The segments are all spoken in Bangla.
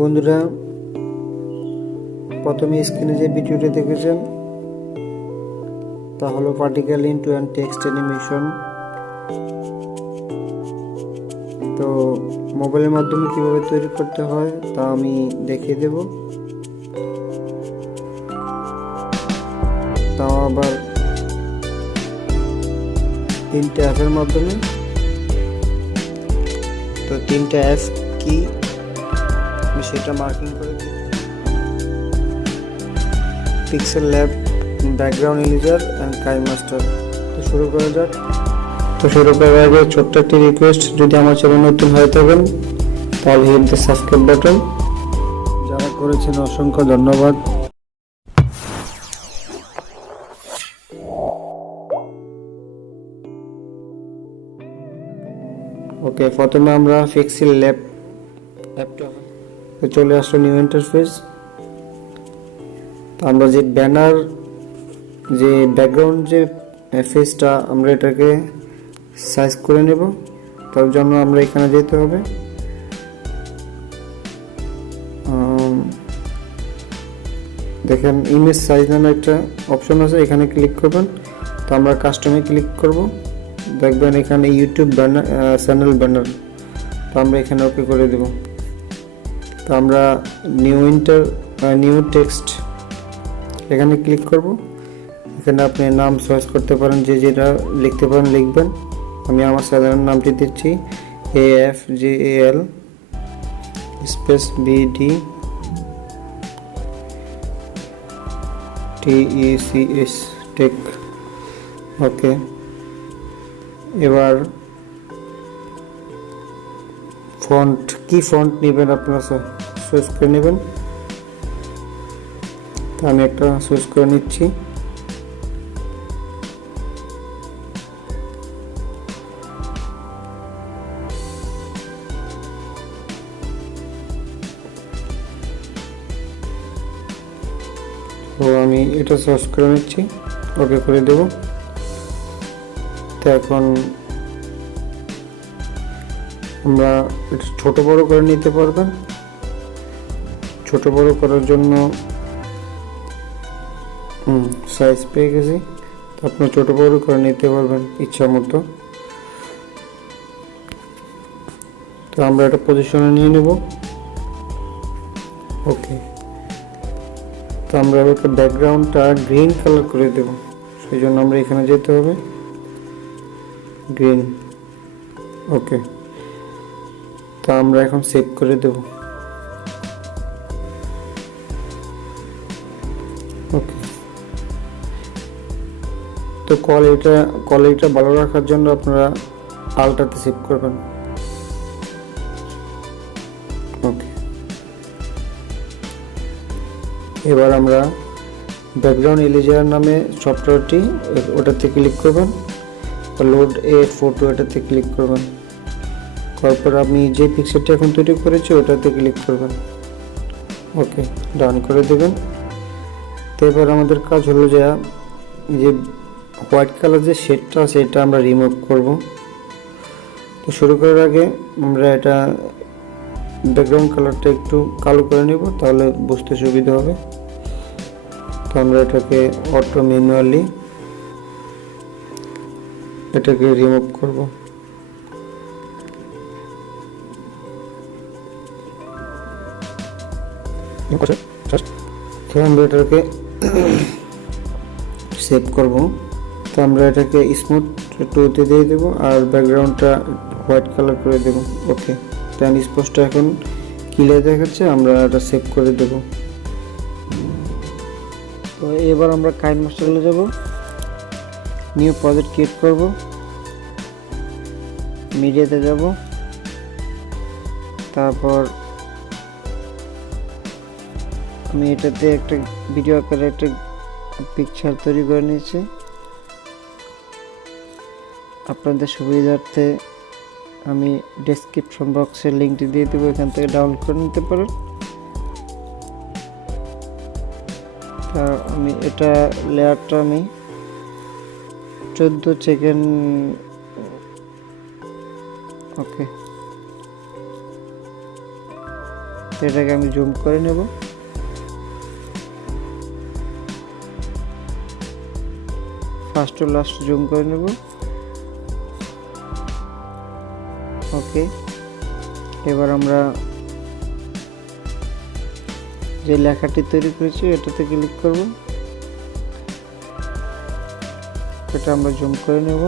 বন্ধুরা, প্রথমে স্ক্রিনে যে ভিডিওটি দেখেছেন তা হলো particle into and text animation. তো মোবাইলের মাধ্যমে কিভাবে তৈরি করতে হয় তা আমি দেখিয়ে দেব, তাও আবার 3টে অ্যাপের মাধ্যমে। তো 3টে অ্যাপ কি সেটা মার্কিং করে Pixel Lab, background eraser and KineMaster. তো শুরু করা যাক। তো শুরু করার আগে ছোট্ট একটি রিকোয়েস্ট, যদি আমার চ্যানেল নতুন হয়ে থাকেন তাহলে হিট দ্য সাবস্ক্রাইব বাটন। যারা করেছেন অসংখ্য ধন্যবাদ। ওকে, প্রথমে আমরা পিক্সেল ল্যাব অ্যাপটা চলে আসলো নিউ ইন্টারফেস। আমরা যে ব্যানার, যে ব্যাকগ্রাউন্ড, যে ফেসটা আমরা এটাকে সাইজ করে নেব। তার জন্য আমরা এখানে যেতে হবে, দেখেন ইমেজ সাইজ নামে একটা অপশন আছে, এখানে ক্লিক করবেন। তো আমরা কাস্টমে ক্লিক করব, দেখবেন এখানে ইউটিউব ব্যানার, চ্যানেল ব্যানার। তো আমরা এখানে ওকে করে দেব। তো আমরা নিউ টেক্সট এখানে ক্লিক করব। এখানে আপনি নাম চয়েস করতে পারেন, যে যেটা লিখতে পারেন লিখবেন। আমি আমার সাধারণ নামটি দিচ্ছি AFJAL space BD TECH tech. Okay, এবার ফন্ট, কি ফন্ট নেবেন আপনারা চয়েস করে নেবেন। তো আমি একটা চয়েস করে নিচ্ছি। তো আমি এটা চয়েস করে নিচ্ছি, ওকে করে দেব। তো এখন আমরা ছোট বড় করে নিতে পারবেন। ছোট বড় করার জন্য সাইজ পেয়ে গেছি। তো আপনি ছোট বড় করে নিতে পারবেন ইচ্ছা মতো। তো আমরা এটা পজিশনে নিয়ে নেব। ওকে, তো আমরা একটা ব্যাকগ্রাউন্ডটা গ্রিন কালার করে দেব। সেই জন্য আমরা এখানে যেতে হবে, গ্রিন। ওকে, তো আমরা এখন সেভ করে দেব। ওকে, তো কোয়ালিটিটা ভালো রাখার জন্য আপনারা আলটাতে সেভ করবেন। ওকে, এবার আমরা ব্যাকগ্রাউন্ড এলিজার নামে সফটওয়্যারটি, ওটাতে ক্লিক করবেন। লোড এ ফটো, এটাতে ক্লিক করবেন। তারপর আপনি যে পিকচারটি এখন তৈরি করেছি ওটাতে ক্লিক করবেন। ওকে, ডান করে দেবেন। তো এবার আমাদের কাজ হলো যে হোয়াইট কালার যে শেডটা আছে এটা আমরা রিমুভ করব। তো শুরু করার আগে আমরা এটা ব্যাকগ্রাউন্ড কালারটা একটু কালো করে নেব, তাহলে বুঝতে সুবিধা হবে। তো আমরা এটাকে অটো ম্যানুয়ালি এটাকে রিমুভ করব। তো আমরা এটাকে সেভ করব। তো আমরা এটাকে স্মুথ টুতে দিয়ে দেব আর ব্যাকগ্রাউন্ডটা হোয়াইট কালার করে দেব। ওকে, তাই স্পষ্ট এখন ক্লিয়ার দেখাচ্ছে। আমরা এটা সেভ করে দেব। তো এবার আমরা কাইনমাস্টারে যাব, নিউ প্রজেক্ট ক্রিয়েট করব, মিডিয়াতে যাব। তারপর আমি এটাতে একটা ভিডিও আকারে একটা পিকচার তৈরি করে নিয়েছি। আপনাদের সুবিধার্থে আমি ডেসক্রিপশন বক্সের লিঙ্কটি দিয়ে দেবো, এখান থেকে ডাউনলোড করে নিতে পারেন। তা আমি এটা লেয়ারটা আমি 14 সেকেন্ড। ওকে, এটাকে আমি জুম করে নেব। ফার্স্ট টু লাস্ট জুম করে নেব। ওকে, এবার আমরা যে লেখাটি তৈরি করেছি এটাতে ক্লিক করব। এটা আমরা জুম করে নেব।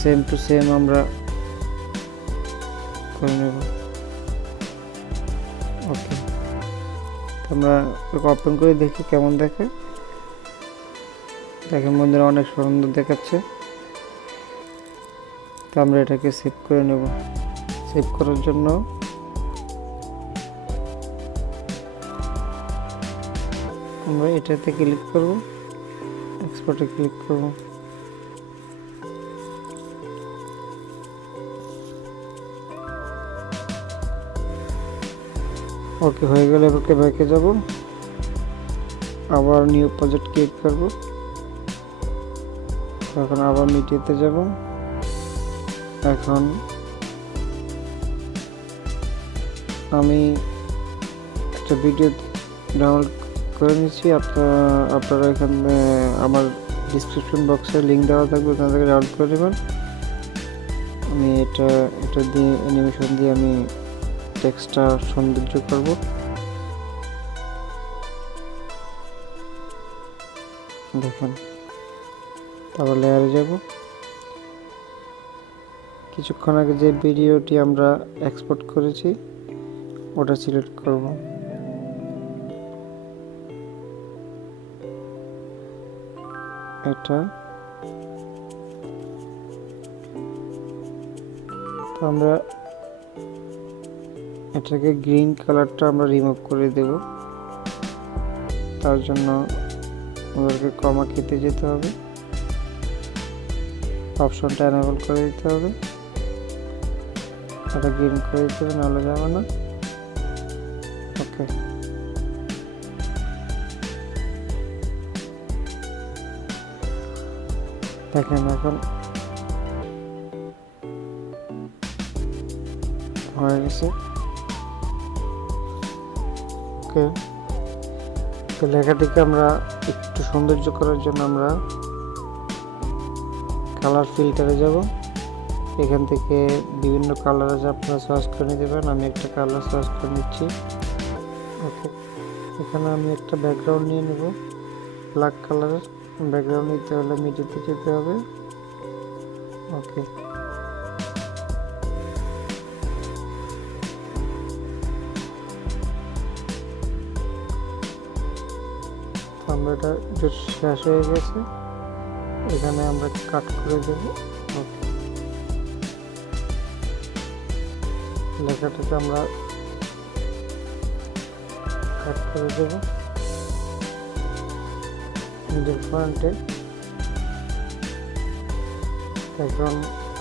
সেম টু সেম আমরা করে নেব। ওকে, আমরা ওপেন করে দেখি কেমন দেখে। দেখেন বন্ধুরা, অনেক সুন্দর দেখাচ্ছে। তো আমরা এটাকে সেভ করে নেব। সেভ করার জন্য আমরা এটাতে ক্লিক করব, এক্সপোর্টে ক্লিক করব। ওকে, হয়ে গেলে ওকে ব্যাকে যাব, আবার নিউ প্রজেক্ট ক্লিক করব। এখন আবার মিডিয়াতে যাব। এখন আমি একটা ভিডিও ডাউনলোড করে নিচ্ছি। আপনারা এখানে আমার ডিসক্রিপশন বক্সে লিঙ্ক দেওয়া থাকবে, ওখান থেকে ডাউনলোড করে নেবেন। আমি এটা দিয়ে অ্যানিমেশন দিয়ে আমি টেক্সটটা সৌন্দর্য করব। দেখুন, তারপর লেয়ারে যাব। কিছুক্ষণ আগে যে ভিডিওটি আমরা এক্সপোর্ট করেছি ওটা সিলেক্ট করব। এটা তো আমরা এটাকে গ্রিন কালারটা আমরা রিমুভ করে দেব। তার জন্য আমাদেরকে কমা কেটে যেতে হবে, অপশনটা এনেবল করে দিতে হবে। এটা গ্রিন করে দিতে হবে, নাহলে যাবে না। ওকে, দেখেন এখন হয়ে গেছে। ওকে, তো লেখাটিকে আমরা একটু সৌন্দর্য করার জন্য আমরা কালার ফিল্টারে যাব। এখান থেকে বিভিন্ন কালার আছে, আপনারা সার্চ করে নিতে পারেন। আমি একটা কালার সার্চ করে নিচ্ছি। ওকে, এখানে আমি একটা ব্যাকগ্রাউন্ড নিয়ে নেব, ব্ল্যাক কালারের। ব্যাকগ্রাউন্ড নিতে হলে মিডিয়াতে যেতে হবে। ওকে, আমরা এটা শেষ হয়ে গেছে, এখানে আমরা কাট করে দেব। ওকে, লেখাটাকে আমরা কাট করে দেব মিডল ফ্রন্টে। এখন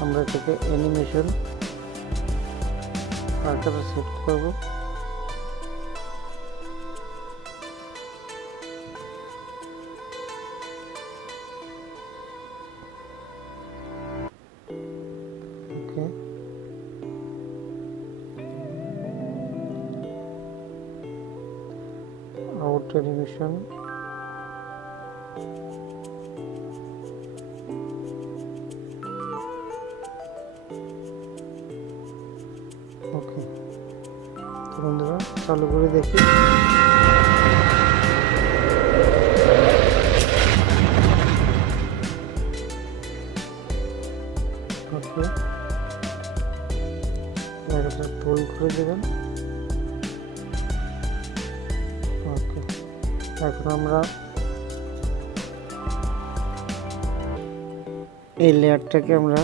আমরা এটাকে অ্যানিমেশন আকারে সেট করব। ওকে, আউট অ্যানিমেশন। ওকে, তো বন্ধুরা চালু করে দেখি। ওকে, জায়গাটা ফুল করে দেবেন। ওকে, এখন আমরা এই লেয়ারটাকে আমরা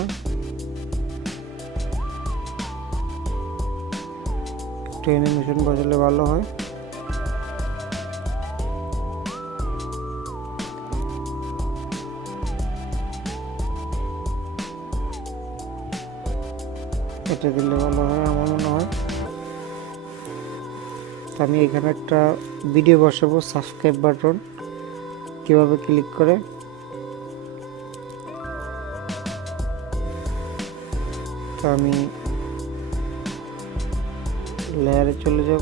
একটু অ্যানিমেশন বসালে ভালো হয়। এটা দিলে ভালো হয় আমার মনে হয়। তো আমি এখানে একটা ভিডিও বসাবো, সাবস্ক্রাইব বাটন কিভাবে ক্লিক করে। তো আমি লেয়ারে চলে যাব।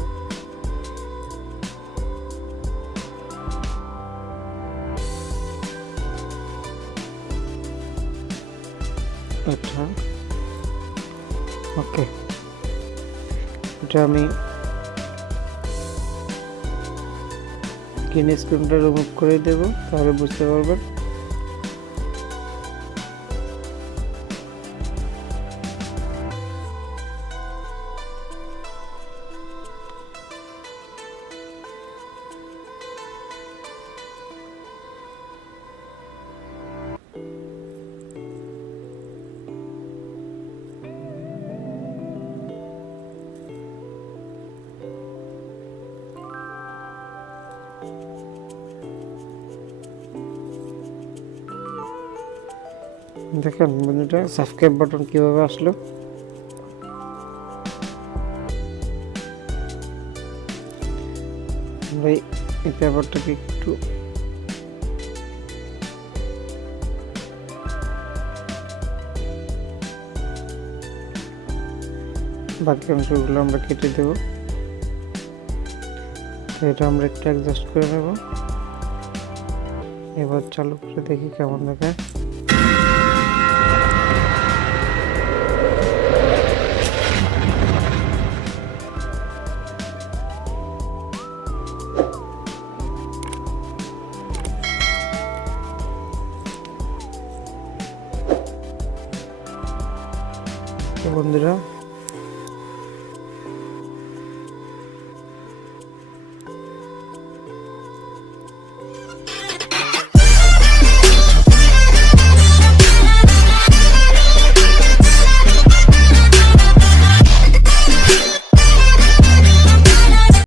আচ্ছা ওকে, এটা আমি গ্রিন স্ক্রিনটা রিমুভ করে দেব, তাহলে বুঝতে পারবেন। দেখেন বন্ধুরা সাবস্ক্রাইব বাটন কিভাবে আসলো। আমরা এই পেপারটাকে একটু বাকি অংশগুলো আমরা কেটে দেব। তো এটা আমরা একটু অ্যাডজাস্ট করে নেব। এবার চালু করে দেখি কেমন দেখায়। বন্ধুরা